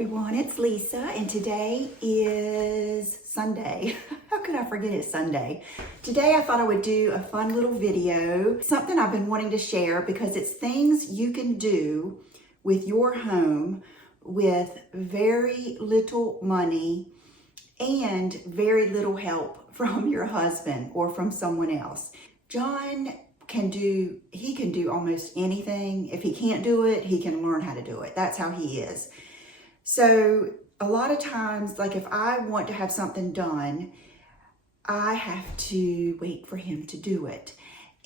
everyone, it's Lisa, and today is Sunday. How could I forget it's Sunday? Today I thought I would do a fun little video, something I've been wanting to share because it's things you can do with your home with very little money and very little help from your husband or from someone else. John can do almost anything. If he can't do it, he can learn how to do it. That's how he is. So a lot of times, like if I want to have something done, I have to wait for him to do it.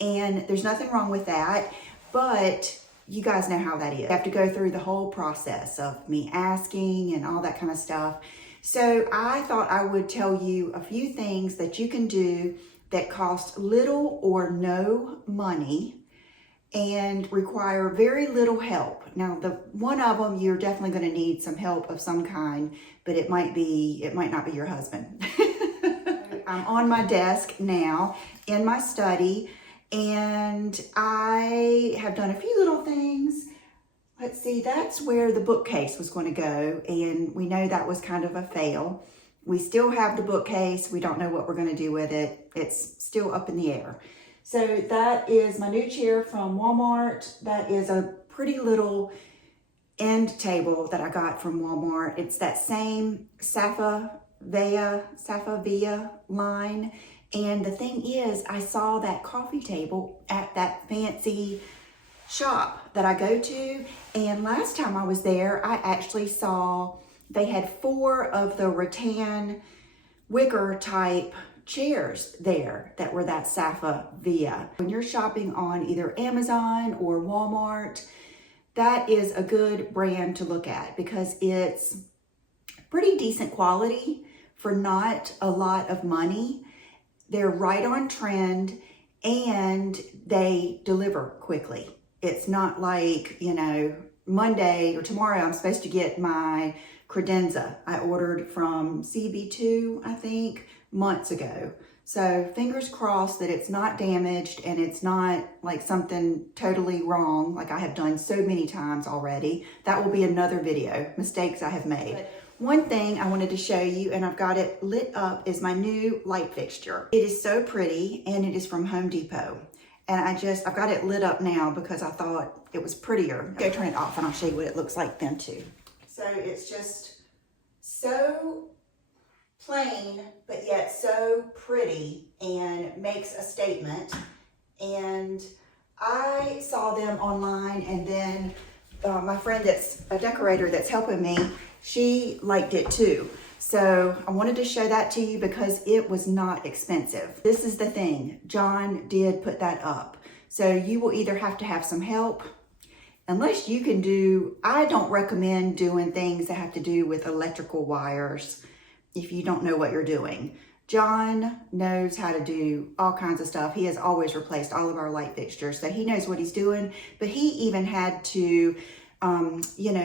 And there's nothing wrong with that, but you guys know how that is. You have to go through the whole process of me asking and all that kind of stuff. So I thought I would tell you a few things that you can do that cost little or no money and require very little help. Now, the one of them, you're definitely going to need some help of some kind, but it might not be your husband. I'm on my desk now in my study, and I have done a few little things. Let's see, that's where the bookcase was going to go, and we know that was kind of a fail. We still have the bookcase. We don't know what we're going to do with it. It's still up in the air. So that is my new chair from Walmart. That is a pretty little end table that I got from Walmart. It's that same Safa-Via line. And the thing is, I saw that coffee table at that fancy shop that I go to. And last time I was there, I actually saw they had 4 of the rattan wicker type chairs there that were that Safa-Via. When you're shopping on either Amazon or Walmart, that is a good brand to look at because it's pretty decent quality for not a lot of money. They're right on trend and they deliver quickly. It's not like, Monday or tomorrow I'm supposed to get my credenza. I ordered from CB2, I think, months ago. So fingers crossed that it's not damaged and it's not like something totally wrong like I have done so many times already. That will be another video, mistakes I have made. But one thing I wanted to show you, and I've got it lit up, is my new light fixture. It is so pretty and it is from Home Depot. And I've got it lit up now because I thought it was prettier. Go turn it off and I'll show you what it looks like then too. So it's just so plain, but yet so pretty and makes a statement. And I saw them online, and then my friend that's a decorator that's helping me, she liked it too. So I wanted to show that to you because it was not expensive. This is the thing, John did put that up. So you will either have to have some help, unless you can do, I don't recommend doing things that have to do with electrical wires if you don't know what you're doing. John knows how to do all kinds of stuff. He has always replaced all of our light fixtures, so he knows what he's doing, but he even had to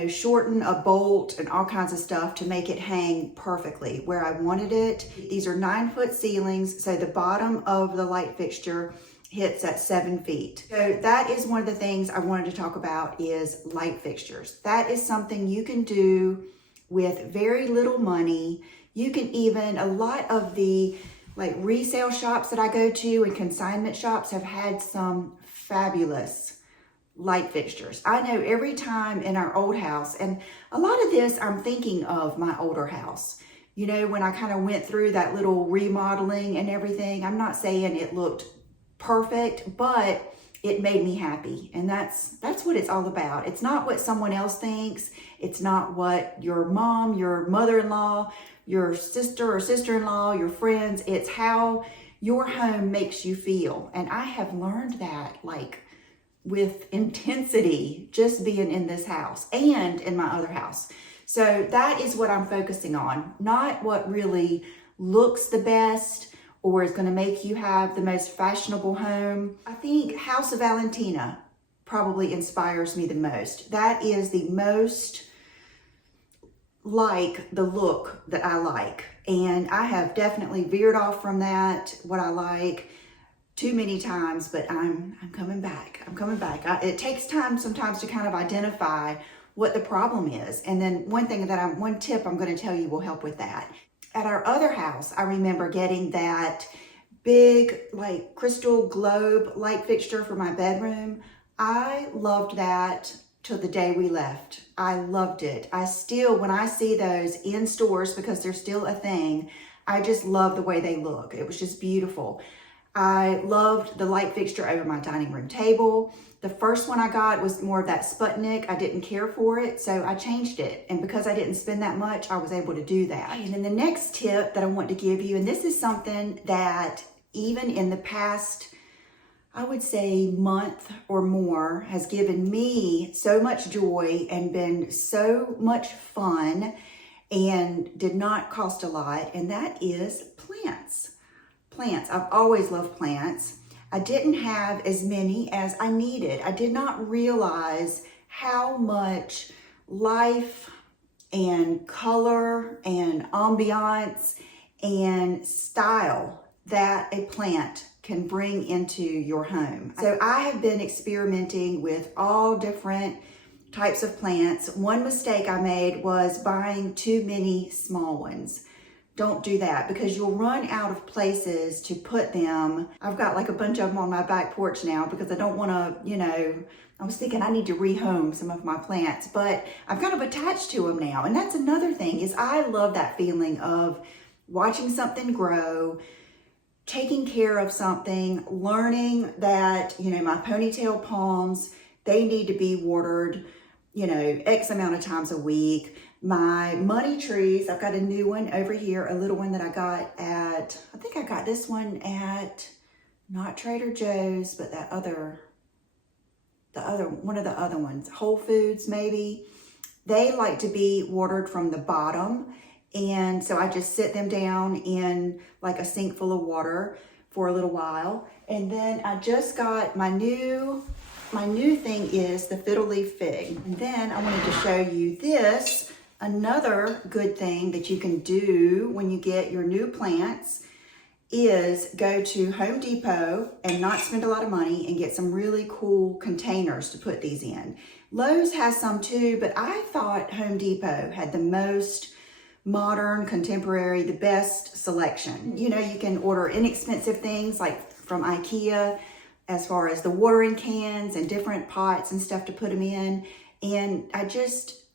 shorten a bolt and all kinds of stuff to make it hang perfectly where I wanted it. These are 9-foot ceilings, so the bottom of the light fixture hits at 7 feet. So that is one of the things I wanted to talk about is light fixtures. That is something you can do with very little money. You can even, a lot of the like resale shops that I go to and consignment shops have had some fabulous light fixtures. I know every time in our old house, and a lot of this I'm thinking of my older house. When I kind of went through that little remodeling and everything, I'm not saying it looked perfect, but it made me happy. And that's what it's all about. It's not what someone else thinks. It's not what your mom, your mother-in-law, your sister or sister-in-law, your friends, it's how your home makes you feel. And I have learned that like with intensity just being in this house and in my other house. So that is what I'm focusing on, not what really looks the best or is going to make you have the most fashionable home. I think House of Valentina probably inspires me the most. That is the most like the look that I like. And I have definitely veered off from that, what I like, too many times, but I'm coming back. It takes time sometimes to kind of identify what the problem is. And then one tip I'm going to tell you will help with that. At our other house, I remember getting that big like crystal globe light fixture for my bedroom. I loved that till the day we left. I loved it. I still, when I see those in stores, because they're still a thing, I just love the way they look. It was just beautiful. I loved the light fixture over my dining room table. The first one I got was more of that Sputnik. I didn't care for it, so I changed it. And because I didn't spend that much, I was able to do that. And then the next tip that I want to give you, and this is something that even in the past, I would say month or more, has given me so much joy and been so much fun and did not cost a lot, and that is plants. Plants. I've always loved plants. I didn't have as many as I needed. I did not realize how much life and color and ambiance and style that a plant can bring into your home. So I have been experimenting with all different types of plants. One mistake I made was buying too many small ones. Don't do that, because you'll run out of places to put them. I've got like a bunch of them on my back porch now because I don't want to, I was thinking I need to rehome some of my plants, but I've kind of attached to them now. And that's another thing, is I love that feeling of watching something grow, taking care of something, learning that, my ponytail palms, they need to be watered, X amount of times a week. My money trees, I've got a new one over here, a little one that I got at, I think I got this one at, not Trader Joe's, but one of the other ones, Whole Foods maybe. They like to be watered from the bottom. And so I just sit them down in like a sink full of water for a little while. And then I just got my new thing is the fiddle leaf fig. And then I wanted to show you this. Another good thing that you can do when you get your new plants is go to Home Depot and not spend a lot of money and get some really cool containers to put these in. Lowe's has some too, but I thought Home Depot had the most modern, contemporary, the best selection. You can order inexpensive things like from IKEA, as far as the watering cans and different pots and stuff to put them in. And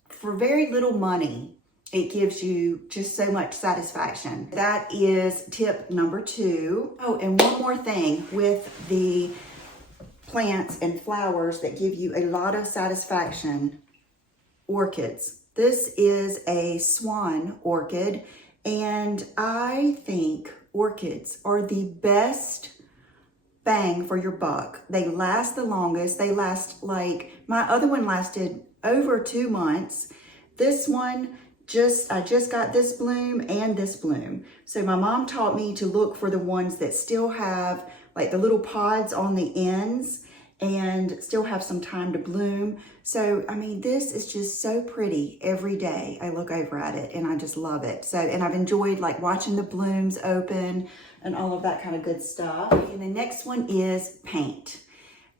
for very little money, it gives you just so much satisfaction. That is tip number 2. Oh, and one more thing with the plants and flowers that give you a lot of satisfaction: orchids. This is a swan orchid, and I think orchids are the best bang for your buck. They last the longest. They last, like, my other one lasted over 2 months. This one, I just got this bloom and this bloom. So my mom taught me to look for the ones that still have like the little pods on the ends and still have some time to bloom. So, this is just so pretty. Every day I look over at it and I just love it. So, and I've enjoyed like watching the blooms open and all of that kind of good stuff. And the next one is paint.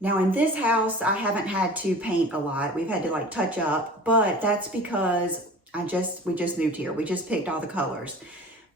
Now in this house, I haven't had to paint a lot. We've had to like touch up, but that's because we just moved here. We just picked all the colors.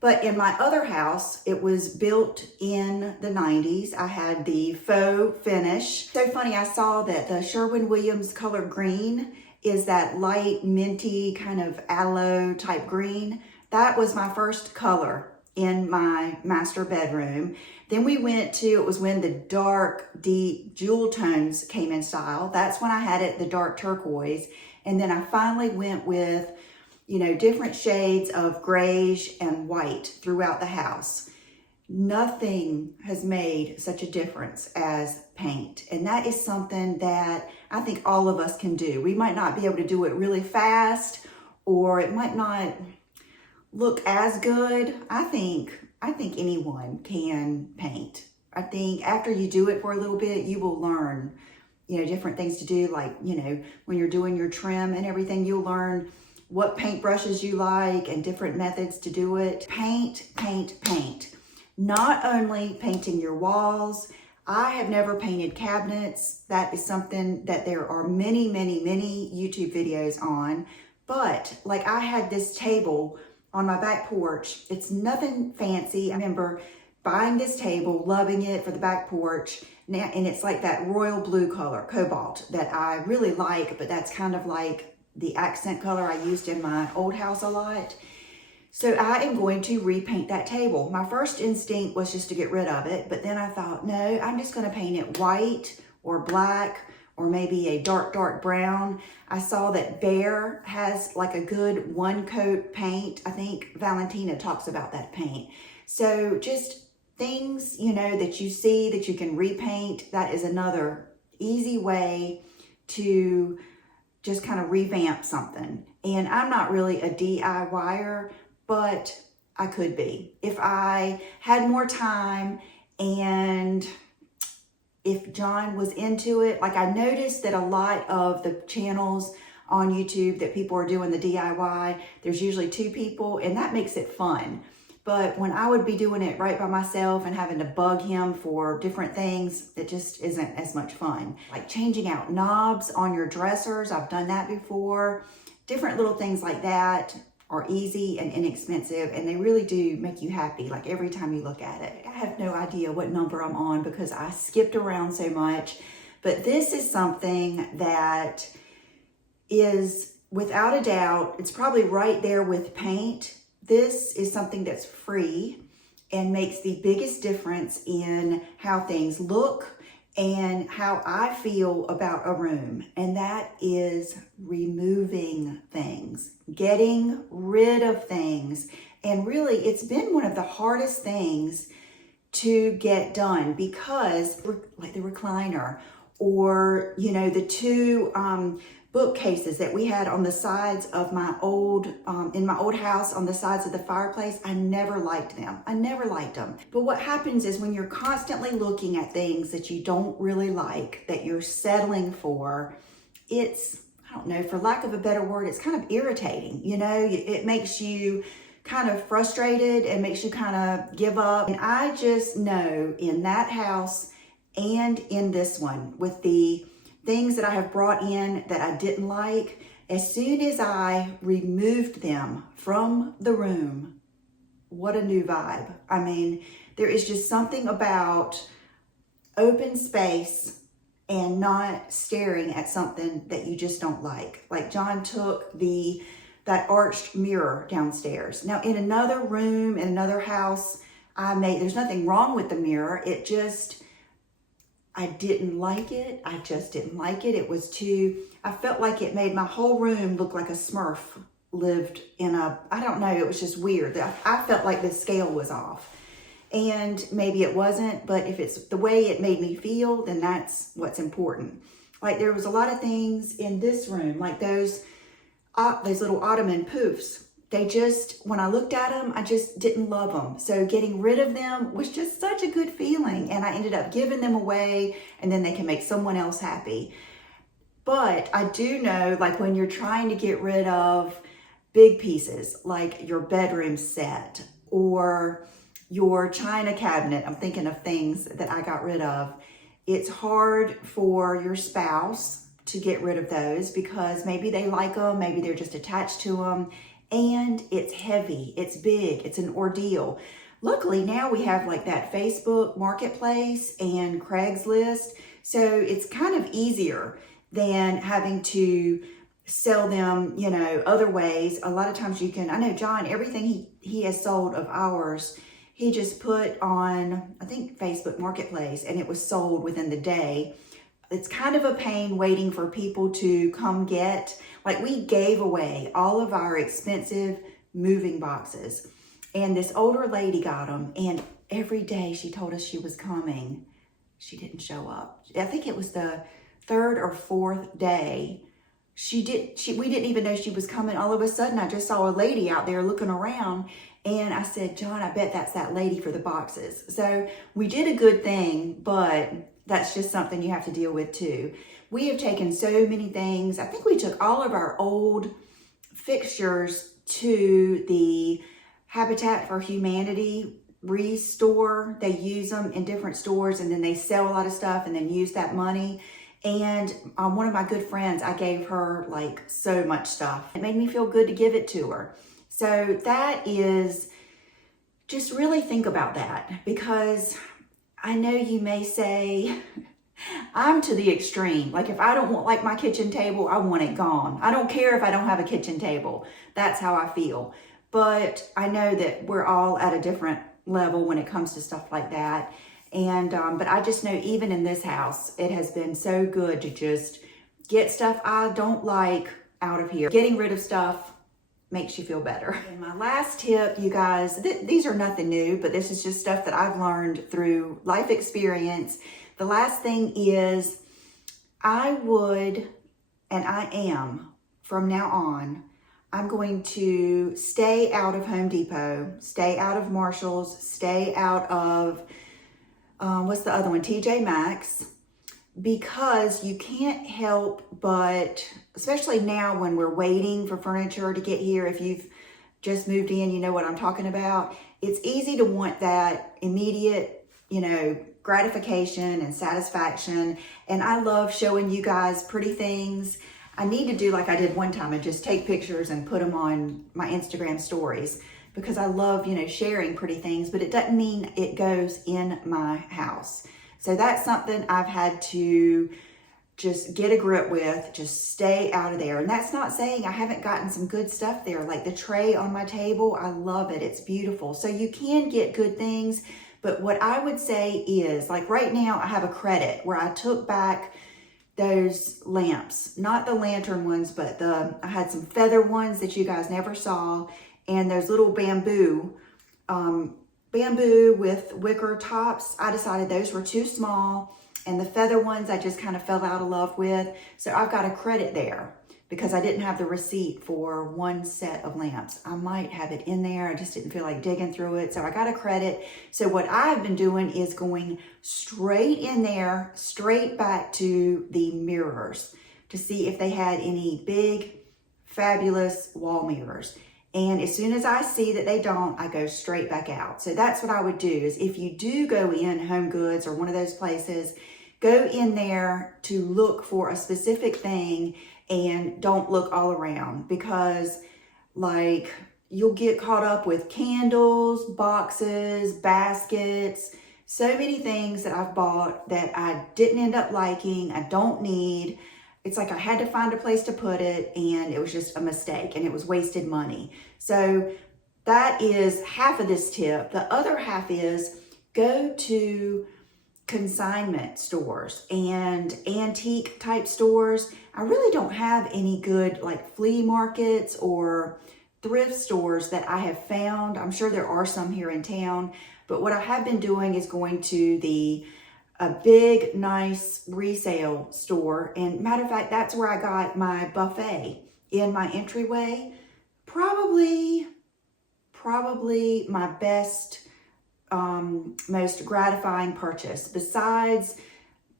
But in my other house, it was built in the 90s. I had the faux finish. So funny, I saw that the Sherwin color green is that light minty kind of aloe type green. That was my first color in my master bedroom. Then we went to, it was when the dark, deep jewel tones came in style. That's when I had it, the dark turquoise. And then I finally went with, different shades of grayish and white throughout the house. Nothing has made such a difference as paint. And that is something that I think all of us can do. We might not be able to do it really fast, or it might not look as good. I think anyone can paint. I think after you do it for a little bit, you will learn, different things to do. Like, when you're doing your trim and everything, you'll learn what paint brushes you like and different methods to do it. Paint, paint, paint. Not only painting your walls, I have never painted cabinets. That is something that there are many, many, many YouTube videos on. But like I had this table on my back porch. It's nothing fancy. I remember buying this table, loving it for the back porch. Now, and it's like that royal blue color, cobalt, that I really like, but that's kind of like the accent color I used in my old house a lot. So I am going to repaint that table. My first instinct was just to get rid of it, but then I thought, no, I'm just gonna paint it white or black or maybe a dark, dark brown. I saw that Behr has like a good one coat paint. I think Valentina talks about that paint. So just things, you know, that you see that you can repaint, that is another easy way to just kind of revamp something. And I'm not really a DIYer, but I could be. If I had more time and if John was into it, like I noticed that a lot of the channels on YouTube that people are doing the DIY, there's usually 2 people and that makes it fun. But when I would be doing it right by myself and having to bug him for different things, it just isn't as much fun. Like changing out knobs on your dressers, I've done that before. Different little things like that are easy and inexpensive, and they really do make you happy, like every time you look at it. I have no idea what number I'm on because I skipped around so much, but this is something that is, without a doubt, it's probably right there with paint. This is something that's free and makes the biggest difference in how things look and how I feel about a room. And that is removing things, getting rid of things. And really, it's been one of the hardest things to get done because like the recliner or, you know, the 2 bookcases that we had on the sides of my old, in my old house on the sides of the fireplace. I never liked them. I never liked them. But what happens is when you're constantly looking at things that you don't really like, that you're settling for, it's, I don't know, for lack of a better word, it's kind of irritating. You know, it makes you kind of frustrated and makes you kind of give up. And I just know in that house and in this one with the things that I have brought in that I didn't like, as soon as I removed them from the room, what a new vibe. I mean, there is just something about open space and not staring at something that you just don't like. Like John took that arched mirror downstairs. Now in another room, in another house, there's nothing wrong with the mirror. It just, I didn't like it. I just didn't like it. It was I felt like it made my whole room look like a Smurf lived in I don't know, it was just weird. I felt like the scale was off. And maybe it wasn't, but if it's the way it made me feel, then that's what's important. Like there was a lot of things in this room, like those little ottoman poofs. They just, when I looked at them, I just didn't love them. So getting rid of them was just such a good feeling. And I ended up giving them away and then they can make someone else happy. But I do know, like when you're trying to get rid of big pieces, like your bedroom set or your china cabinet, I'm thinking of things that I got rid of. It's hard for your spouse to get rid of those because maybe they like them, maybe they're just attached to them. And it's heavy, it's big, it's an ordeal. Luckily now we have like that Facebook Marketplace and Craigslist. So it's kind of easier than having to sell them, you know, other ways. A lot of times you can, I know John, everything he has sold of ours, he just put on, I think, Facebook Marketplace and it was sold within the day. It's kind of a pain waiting for people to come get, like we gave away all of our expensive moving boxes and this older lady got them and every day she told us she was coming. She didn't show up. I think it was the 3rd or 4th day. We didn't even know she was coming. All of a sudden, I just saw a lady out there looking around and I said, John, I bet that's that lady for the boxes. So we did a good thing, but that's just something you have to deal with too. We have taken so many things. I think we took all of our old fixtures to the Habitat for Humanity restore. They use them in different stores and then they sell a lot of stuff and then use that money. And one of my good friends, I gave her like so much stuff. It made me feel good to give it to her. So that is, just really think about that, because I know you may say, I'm to the extreme. Like if I don't want like my kitchen table, I want it gone. I don't care if I don't have a kitchen table. That's how I feel. But I know that we're all at a different level when it comes to stuff like that. And, but I just know even in this house, it has been so good to just get stuff I don't like out of here. Getting rid of stuff makes you feel better. And my last tip, you guys, these are nothing new, but this is just stuff that I've learned through life experience. The last thing is I would, and I am from now on, I'm going to stay out of Home Depot, stay out of Marshall's, stay out of, what's the other one? TJ Maxx, because you can't help but, especially now when we're waiting for furniture to get here, if you've just moved in, you know what I'm talking about. It's easy to want that immediate, you know, gratification and satisfaction. And I love showing you guys pretty things. I need to do like I did one time and just take pictures and put them on my Instagram stories, because I love, you know, sharing pretty things, but it doesn't mean it goes in my house. So that's something I've had to just get a grip with, just stay out of there. And that's not saying I haven't gotten some good stuff there, like the tray on my table. I love it. It's beautiful. So you can get good things. But what I would say is, like right now I have a credit where I took back those lamps, not the lantern ones, but I had some feather ones that you guys never saw, and those little bamboo with wicker tops. I decided those were too small, and the feather ones I just kind of fell out of love with. So I've got a credit there because I didn't have the receipt for one set of lamps. I might have it in there. I just didn't feel like digging through it. So I got a credit. So what I've been doing is going straight in there, straight back to the mirrors to see if they had any big, fabulous wall mirrors. And as soon as I see that they don't, I go straight back out. So that's what I would do, is if you do go in Home Goods or one of those places, go in there to look for a specific thing and don't look all around, because like you'll get caught up with candles, boxes, baskets, so many things that I've bought that I didn't end up liking, I don't need. It's like I had to find a place to put it, and it was just a mistake, and it was wasted money. So that is half of this tip. The other half is go to consignment stores and antique type stores. I really don't have any good like flea markets or thrift stores that I have found. I'm sure there are some here in town, but what I have been doing is going to a big, nice resale store. And matter of fact, that's where I got my buffet in my entryway. Probably my best, most gratifying purchase. Besides,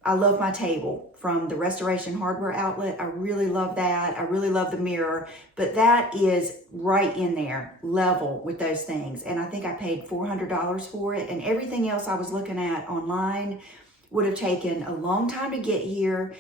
I love my table from the Restoration Hardware Outlet. I really love that. I really love the mirror, but that is right in there, level with those things. And I think I paid $400 for it, and everything else I was looking at online would have taken a long time to get here.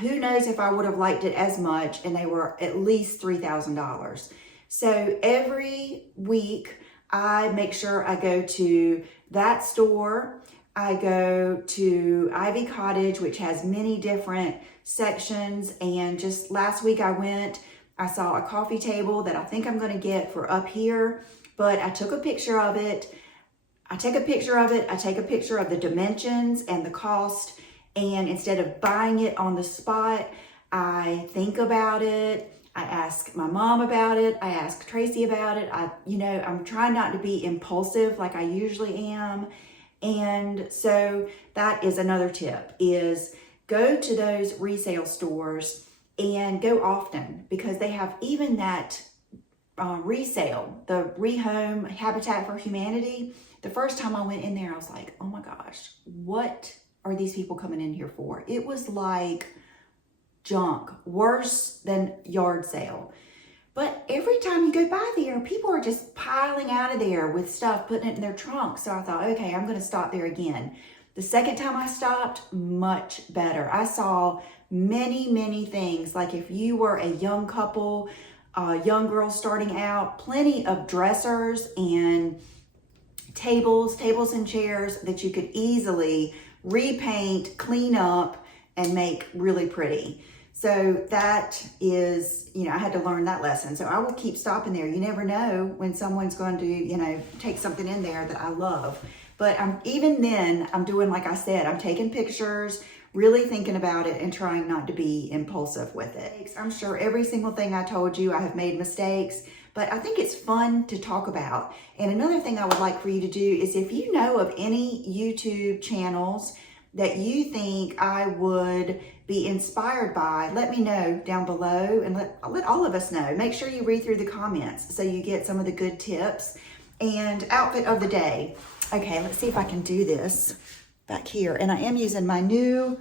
Who knows if I would have liked it as much, and they were at least $3,000. So every week I make sure I go to that store. I go to Ivy Cottage, which has many different sections. And just last week I saw a coffee table that I think I'm going to get for up here, but I took a picture of it. I take a picture of the dimensions and the cost. And instead of buying it on the spot, I think about it. I ask my mom about it. I ask Tracy about it. I'm trying not to be impulsive like I usually am. And so that is another tip, is go to those resale stores and go often, because they have even that resale, the Rehome Habitat for Humanity. The first time I went in there, I was like, oh my gosh, what are these people coming in here for? It was like junk, worse than yard sale. But every time you go by there, people are just piling out of there with stuff, putting it in their trunk. So I thought, okay, I'm gonna stop there again. The second time I stopped, much better. I saw many, many things. Like if you were a young couple, young girl starting out, plenty of dressers and tables and chairs that you could easily repaint, clean up, and make really pretty. So that is, you know, I had to learn that lesson. So I will keep stopping there. You never know when someone's going to, you know, take something in there that I love. But even then, I'm doing, like I said, I'm taking pictures, really thinking about it and trying not to be impulsive with it. I'm sure every single thing I told you, I have made mistakes, but I think it's fun to talk about. And another thing I would like for you to do is, if you know of any YouTube channels that you think I would be inspired by, let me know down below, and let all of us know. Make sure you read through the comments so you get some of the good tips. And outfit of the day. Okay, let's see if I can do this back here. And I am using my new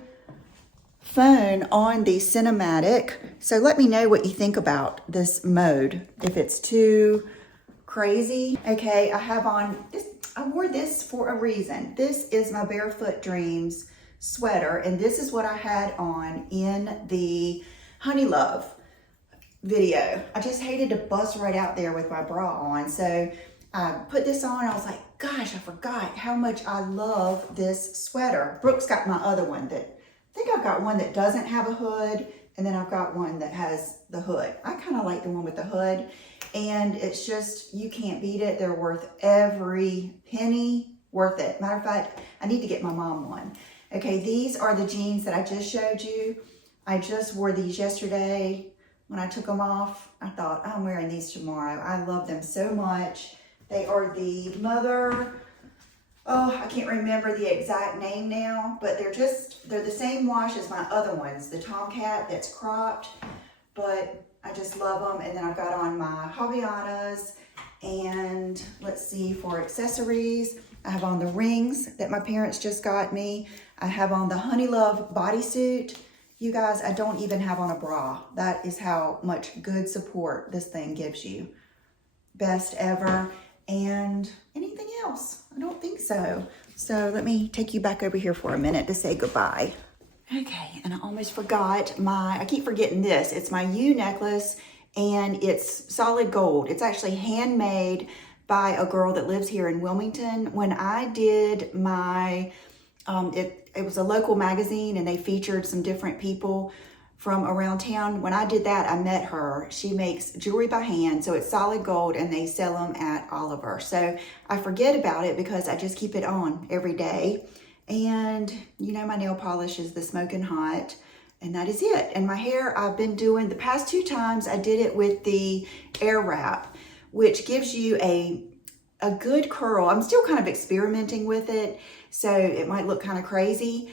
phone on the cinematic. So let me know what you think about this mode, if it's too crazy. Okay, I have on this. I wore this for a reason. This is my Barefoot Dreams sweater, and this is what I had on in the Honey Love video. I just hated to bust right out there with my bra on, so I put this on. I was like, gosh, I forgot how much I love this sweater. Brooke's got my other one that, I think I've got one that doesn't have a hood, and then I've got one that has the hood. I kind of like the one with the hood, and it's just, you can't beat it. They're worth every penny, worth it. Matter of fact, I need to get my mom one. Okay, these are the jeans that I just showed you. I just wore these yesterday. When I took them off, I thought, I'm wearing these tomorrow. I love them so much. They are the Mother, oh, I can't remember the exact name now, but they're the same wash as my other ones, the Tomcat that's cropped, but I just love them. And then I've got on my Havaianas, and let's see, for accessories, I have on the rings that my parents just got me. I have on the Honey Love bodysuit. You guys, I don't even have on a bra. That is how much good support this thing gives you. Best ever. And anything else? I don't think so. So let me take you back over here for a minute to say goodbye. Okay, and I almost forgot I keep forgetting this. It's my U necklace, and it's solid gold. It's actually handmade by a girl that lives here in Wilmington. When I did my, it was a local magazine, and they featured some different people from around town. When I did that, I met her. She makes jewelry by hand, so it's solid gold, and they sell them at Oliver. So I forget about it because I just keep it on every day. And you know, my nail polish is the Smoking Hot, and that is it. And my hair, I've been doing, the past 2 times I did it with the Air Wrap, which gives you a good curl. I'm still kind of experimenting with it, so it might look kind of crazy.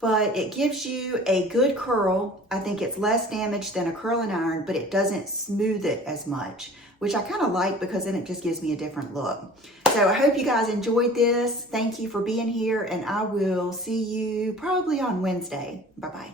But it gives you a good curl. I think it's less damage than a curling iron, but it doesn't smooth it as much, which I kind of like, because then it just gives me a different look. So I hope you guys enjoyed this. Thank you for being here, and I will see you probably on Wednesday. Bye-bye.